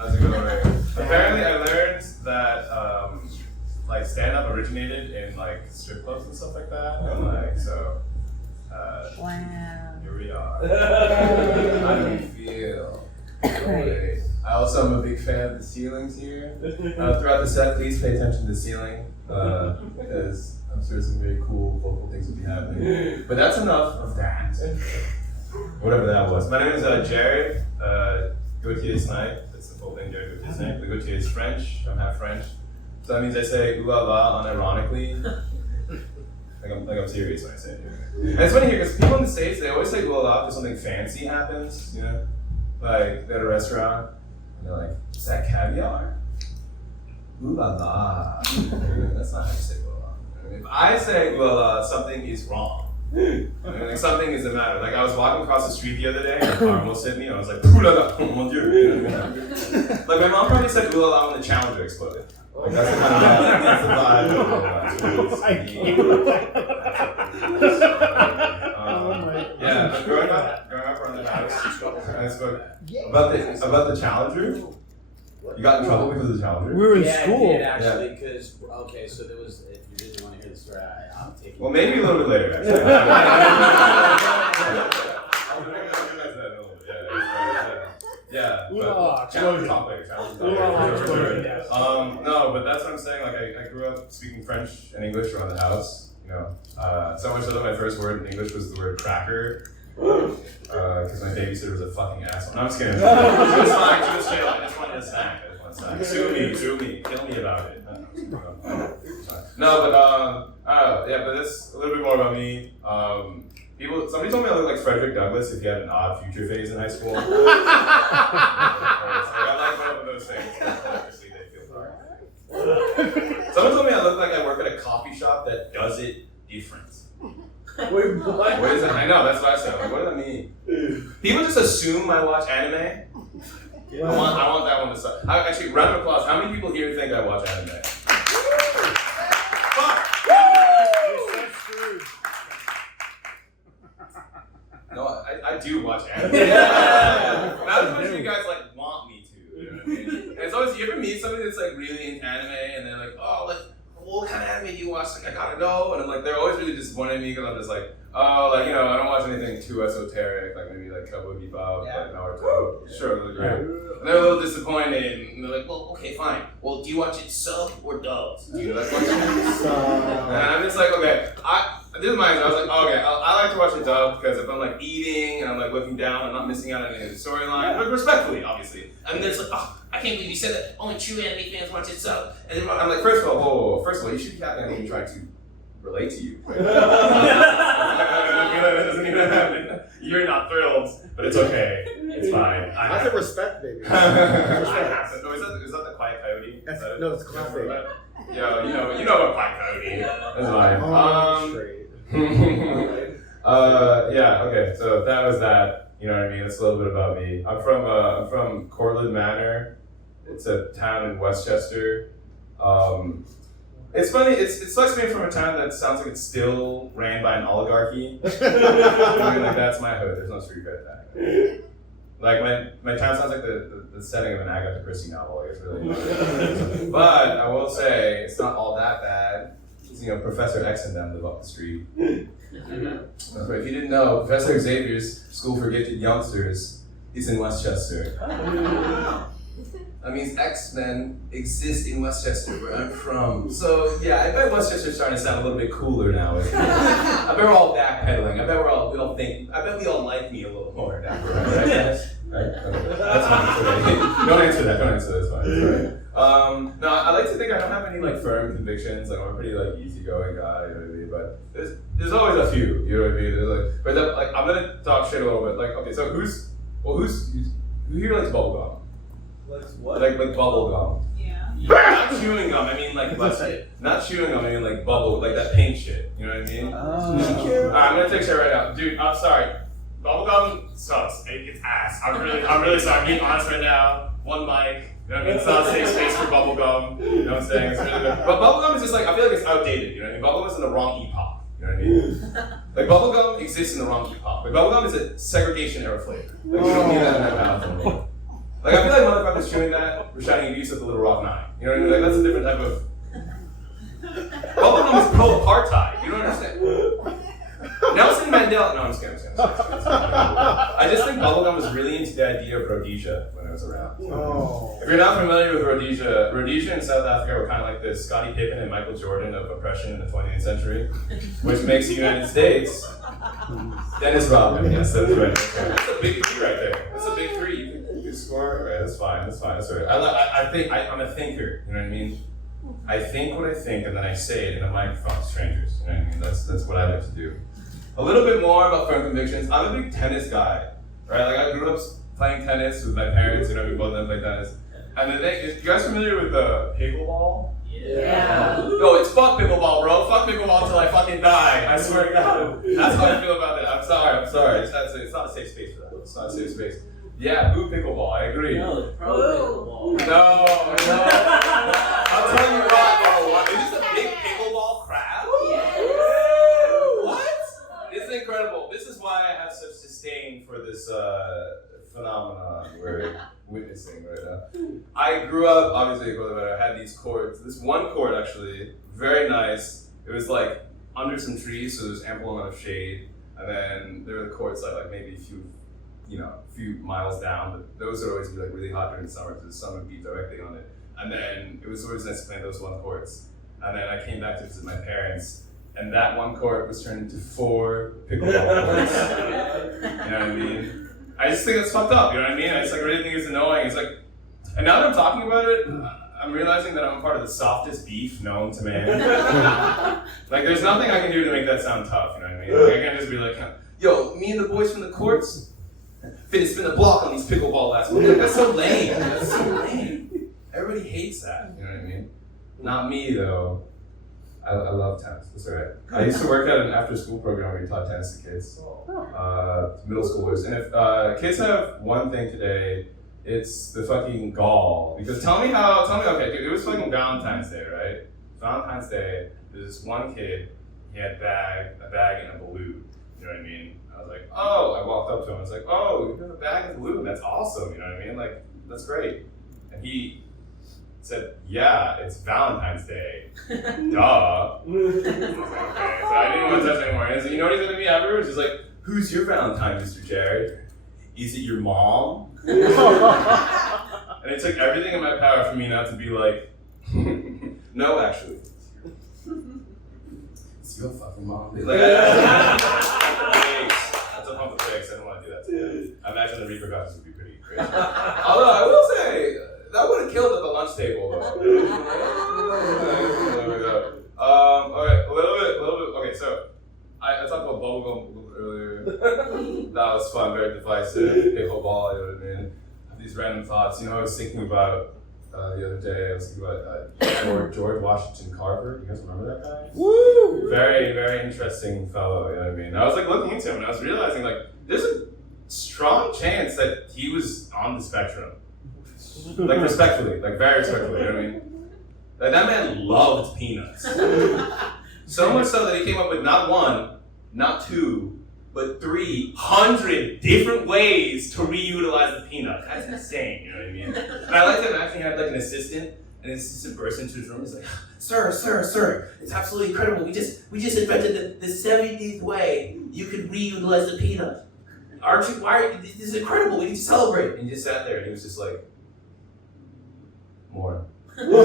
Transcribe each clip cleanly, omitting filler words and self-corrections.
How's it going? Apparently, I learned that like stand-up originated in like strip clubs and stuff like that, and like so. Wow. Here we are. How do you feel? Great. I also am a big fan of the ceilings here. Throughout the set, please pay attention to the ceiling because I'm sure some very cool vocal things will be happening. But that's enough of that. Whatever that was. My name is Jared Gauthier-Snipe. That's the full name, Jared Gauthier-Snipe. The Gauthier is French. I'm half French. So that means I say ooh la la unironically. Like I'm serious when I say it. And it's funny here because people in the States, they always say ooh la la if something fancy happens, you know? Like they're at a restaurant and they're like, is that caviar? Ooh la la. That's not how you say ooh la la. If I say ooh la la, something is wrong. Like something is the matter. Like I was walking across the street the other day and a car almost hit me and I was like, ooh la la, mon dieu. You know what I mean? Like my mom probably said ooh la la when the Challenger exploded. Like that's the kind of that's the vibe. Yeah, but growing up around the house, I spoke about the Challenger. You got in trouble because of the Challenger? We were in school. I did actually, because, okay, so there was, if you really want to hear the story, I'll take it. Well, maybe a little bit later, actually. Yeah, but challenge topic. No, but that's what I'm saying. Like I grew up speaking French and English around the house. You know, so much so that my first word in English was the word cracker. Because my babysitter was a fucking asshole. No, I'm just kidding. She was fine. She was chill. I just wanted a snack. Sue me, kill me about it. No, but yeah, but that's a little bit more about me. Somebody told me I look like Frederick Douglass if you had an odd future phase in high school. So I like both of those things. Obviously, they feel dark. Someone told me I look like I work at a coffee shop that does it different. Wait, what? What is it? I know, that's what I said. Like, what does that mean? People just assume I watch anime. Yeah. I want that one to start. Actually, round of applause. How many people here think I watch anime? Fuck! No, I do watch anime. Yeah. Not as much as you guys like want me to. You know what I mean? And it's always, you ever meet somebody that's like really into anime and they're like, oh, like, what kind of anime do you watch? Like, I gotta go. And I'm like, they're always really disappointed in me because I'm just like, oh, like, you know, I don't watch anything too esoteric, like maybe like Cowboy Bebop, like Naruto. Yeah. Sure, those are great. And they're a little disappointed and they're like, well, okay, fine. Well, do you watch it sub or dubbed? Do you like watch it sub? And I'm just like, okay, this is my answer. I was like, oh, okay, I like to watch it dubbed because if I'm like eating and I'm like looking down, I'm not missing out on any of the storyline, but respectfully, obviously. And then it's like, oh, I can't believe you said that only true anime fans watch it sub. And then I'm like, first of all, you should be happy I'm even trying to relate to you. That doesn't even happen. You're not thrilled, but it's okay. It's fine. That's a respect, baby. I have to. No, is that the Quiet Coyote? No, it's classic. Yo, you know about Quiet Coyote. That's fine. Yeah, okay, so that was that, you know what I mean? That's a little bit about me. I'm from Cortland Manor. It's a town in Westchester. It's funny, it sucks being from a town that sounds like it's still ran by an oligarchy. I mean, like, that's my hood, there's no street cred tag. Like, my town sounds like the setting of an Agatha Christie novel, like, it's really But I will say, it's not all that bad. You know, Professor X and them live up the street. That's right. If you didn't know, Professor Xavier's School for Gifted Youngsters is in Westchester. That means X-Men exist in Westchester, where I'm from. So yeah, I bet Westchester's starting to sound a little bit cooler now. I bet we're all backpedaling. I bet we all like me a little more now, right guys? Right? Okay. That's fine. Okay. Don't answer that. It's fine. It's all right. No, I like to think I don't have any like firm convictions. Like I'm a pretty like easygoing guy, you know what I mean? But there's always a few, you know what I mean? There's like I'm gonna talk shit a little bit. Like okay, so who here likes bubblegum? Likes what? Like bubble gum. Yeah. Not chewing gum. I mean like not chewing gum. I mean like bubble, like that paint shit. You know what I mean? Alright, I'm gonna take shit right now, dude. I'm sorry. Bubblegum sucks. It's ass. I'm really sorry. I'm being honest right now. One mic. You know what I mean? It's not a safe space for bubblegum. You know what I'm saying? It's really good. But bubblegum is just like, I feel like it's outdated. You know what I mean? Bubblegum is in the wrong epoch. You know what I mean? Like bubblegum exists in the wrong epoch. Like bubblegum is a segregation era flavor. Like you don't need that in that mouth anymore. Like, I feel like motherfuckers chewing that were shining abuse at the Little Rock Nine. You know what I mean? Like, that's a different type of. Bubblegum is pro-apartheid. You don't understand. Nelson Mandela. No, I'm just kidding. I just think bubblegum was really into the idea of Rhodesia when it was around. Oh. If you're not familiar with Rhodesia, Rhodesia in South Africa were kind of like the Scottie Pippen and Michael Jordan of oppression in the 20th century, which makes the United States. Dennis Rodman, yes, that's right. That's a big three right there. That's a big three. You can score. Okay, that's fine. That's all right. I think I'm a thinker. You know what I mean? I think what I think, and then I say it in a microphone to strangers. You know what I mean? That's what I like to do. A little bit more about firm convictions. I'm a big tennis guy, right? Like I grew up playing tennis with my parents. You know, we both of them play tennis. And the thing is, you guys familiar with the pickleball? Yeah. No, it's fuck pickleball, bro. Fuck pickleball until I fucking die. I swear to God. That's how I feel about that. I'm sorry. It's not a safe space for that. It's not a safe space. Yeah, boo pickleball. I agree. No, it's pro pickleball. No. I'll tell you what. Is this a big pickleball crowd? What? It's incredible. This is why I have such disdain for this phenomenon we're witnessing right now. I grew up, obviously, I had these courts. This one court, actually, very nice. It was like under some trees, so there's ample amount of shade. And then there were the courts like maybe a few miles down, but those would always be like really hot during the summer because the sun would beat directly on it. And then it was always nice to play those one courts. And then I came back to visit my parents, and that one court was turned into 4 pickleball courts. You know what I mean? I just think it's fucked up, you know what I mean? I just really think it's annoying. It's like, and now that I'm talking about it, I'm realizing that I'm a part of the softest beef known to man. Like, there's nothing I can do to make that sound tough, you know what I mean? Like, I can't just be like, yo, me and the boys from the courts, finna spin the block on these pickleball last week. Like, that's so lame. That's so lame. Everybody hates that, you know what I mean? Not me, though. I love tennis. That's all right. I used to work at an after-school program where we taught tennis to kids, middle schoolers. And if kids have one thing today, it's the fucking gall. Because tell me, okay, dude, it was fucking Valentine's Day, right? Valentine's Day, there's this one kid, he had a bag and a balloon. You know what I mean? I was like, oh, I walked up to him, I was like, oh, you have a bag and a balloon, that's awesome, you know what I mean? Like, that's great. And he said, yeah, it's Valentine's Day. Duh. I was like, okay. So I didn't want to touch anymore. And so, you know what he said to me afterwards? He's like, who's your Valentine, Mr. Jared? Is it your mom? And it took everything in my power for me not to be like, no, actually. It's your fucking mom. Like, that's a pump of fakes. I don't want to do that to you. I imagine the repercussions would be pretty crazy. Although I will say, that would have killed at the lunch table, though. Okay, a little bit. Okay, so I talked about bubblegum a little bit earlier. That was fun, very divisive. Pickleball, you know what I mean? These random thoughts. You know, I was thinking about the other day. I was thinking about George Washington Carver. You guys remember that guy? Woo! Very, very interesting fellow. You know what I mean? I was like looking into him, and I was realizing like there's a strong chance that he was on the spectrum. Like respectfully, like very respectfully, you know what I mean? Like that man loved peanuts. So much so that he came up with not 1, not 2, but 300 different ways to reutilize the peanut. That's insane, you know what I mean? And I like to imagine he had like an assistant, and his assistant burst into his room and he's like, Sir, it's absolutely incredible. We just invented the 70th way you could reutilize the peanut. This is incredible, we need to celebrate. And he just sat there and he was just like, more. We need more,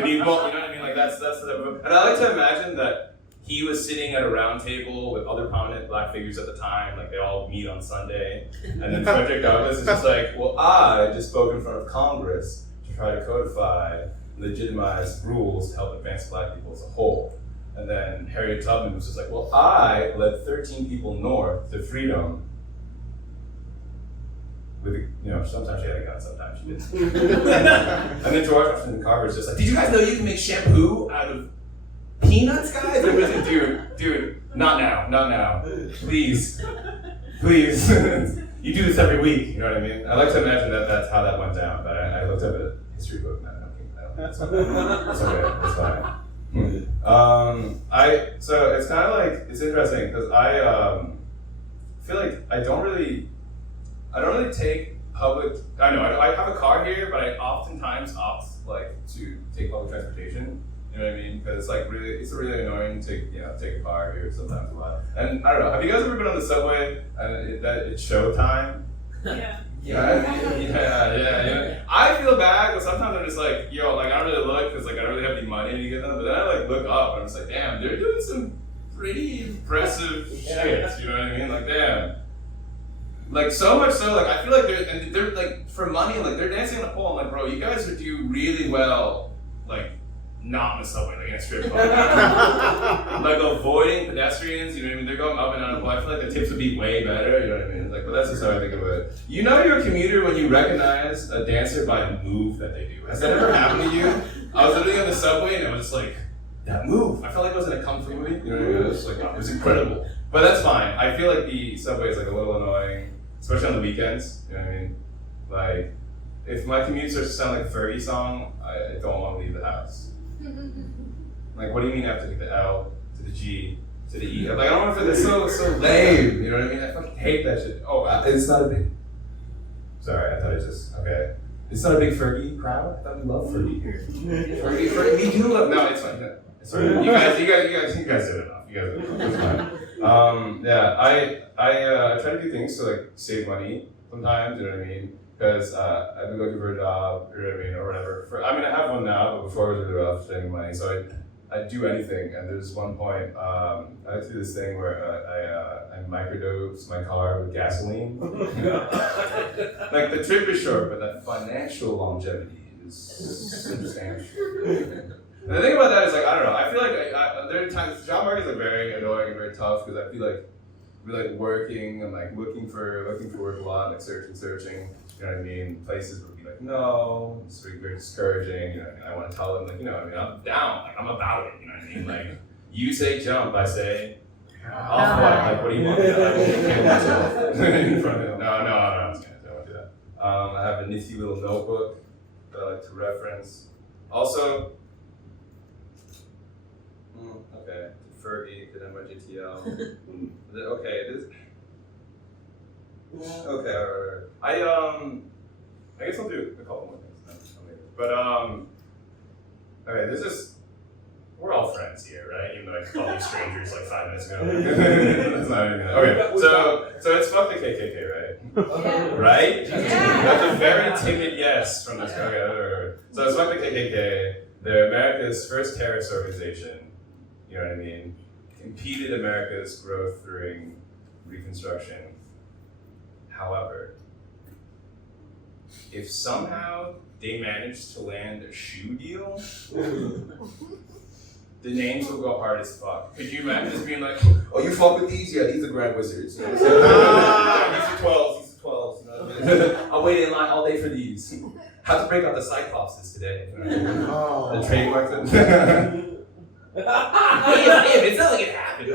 you know what I mean? Like that's the and I like to imagine that he was sitting at a round table with other prominent black figures at the time, like they all meet on Sunday. And then Frederick Douglass is just like, well, I just spoke in front of Congress to try to codify and legitimize rules to help advance black people as a whole. And then Harriet Tubman was just like, well, I led 13 people north to freedom. With, you know, sometimes she had a gun, sometimes she didn't. And then George Washington Carver is just like, did you guys know you can make shampoo out of peanuts, guys? And everybody's like, dude, not now. Please. You do this every week, you know what I mean? I like to imagine that that's how that went down, but I looked up a history book and I don't think that's okay, it's fine. So it's kind of like, it's interesting because I feel like I don't really take public. I know I have a car here, but I oftentimes opt like to take public transportation. You know what I mean? Because it's like it's really annoying to take a car here sometimes a lot. And I don't know. Have you guys ever been on the subway and it's showtime? Yeah. Yeah. I feel bad, but sometimes I'm just like, yo, like I don't really look because like I don't really have the money to get them. But then I like look up and I'm just like, damn, they're doing some pretty impressive shit. You know what I mean? Like, damn. Like so much so, like I feel like they're like for money, like they're dancing on a pole. I'm like, bro, you guys would do really well, like not in the subway, like in a strip club, like avoiding pedestrians. You know what I mean? They're going up and down a pole. I feel like the tips would be way better. You know what I mean? Like, but that's just how I think of it. You know, you're a commuter when you recognize a dancer by the move that they do. Has that ever happened to you? I was literally on the subway and it was just like that move. I felt like it was in a kung fu movie. You know what I mean? It was like it was incredible. But that's fine. I feel like the subway is like a little annoying, especially on the weekends. You know what I mean? Like, if my commute starts to sound like a Fergie song, I don't want to leave the house. Like, what do you mean I have to get the L to the G to the E? I'm like, I don't want to feel so lame. You know what I mean? I fucking hate that shit. Oh, it's not a big. Sorry, I thought it was just okay. It's not a big Fergie crowd. I thought we love Fergie here. Fergie, we do love. No, it's fine. No, it's fine. You guys did enough. You guys did enough. It's fine. Yeah, I try to do things to like save money sometimes. You know what I mean? Because I've been looking for a job, or whatever. I have one now, but before I was really rough saving money, so I'd do anything. And there's one point, I went through this thing where I microdosed my car with gasoline. Like the trip is short, but the financial longevity is substantial. And the thing about that is like, I don't know, I feel like there are times, the job market is like very annoying and very tough because I feel like we're like working and like looking for work a lot, like searching. You know what I mean? Places would be like, no, it's very discouraging. You know what I mean? I want to tell them like, you know what I mean? I'm down, like I'm about it. You know what I mean? Like you say jump, I say off what? Like what do you want? In front of them. No, I'm just kidding. I won't do that. I have a nifty little notebook that I like to reference. Also, okay, Fergie, then my GTL. Okay, this. Okay, alright. I guess I'll do a couple more things. But okay, this is. We're all friends here, right? Even though I called you strangers like 5 minutes ago. That's not even. Okay, so it's fuck the KKK, right? Right? Yeah. That's a very timid yes from this guy. Okay. So it's fuck the KKK. They're America's first terrorist organization. You know what I mean? Impeded America's growth during Reconstruction. However, if somehow they manage to land a shoe deal, the names will go hard as fuck. Could you imagine just being like, oh, you fuck with these? Yeah, these are Grand Wizards. You know what I'm saying? These are 12s. You know what I mean? I'll wait in line all day for these. Have to break out the Cyclopses today. You know? The trademarks. It's not like it happened.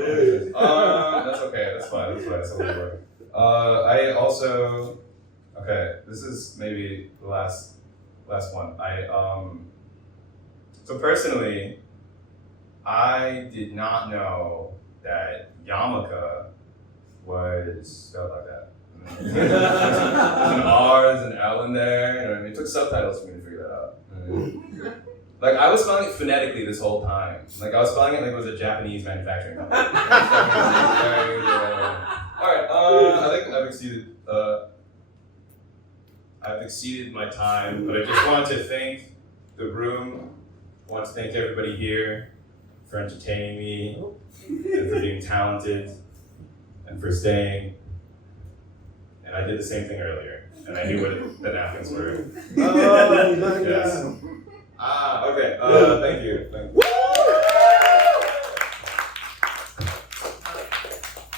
That's okay. That's fine. That's a little work. I also, okay, this is maybe the last one. So personally, I did not know that yarmulke was spelled like that. There's an R, there's an L in there. You know what I mean? It took subtitles for me to figure that out. Like I was spelling it phonetically this whole time. Like I was spelling it like it was a Japanese manufacturing company. Alright, I think I've exceeded my time, but I just want to thank the room. I want to thank everybody here for entertaining me and for being talented and for staying. And I did the same thing earlier, and I knew what the napkins were. Oh my yes. God. Okay. Thank you.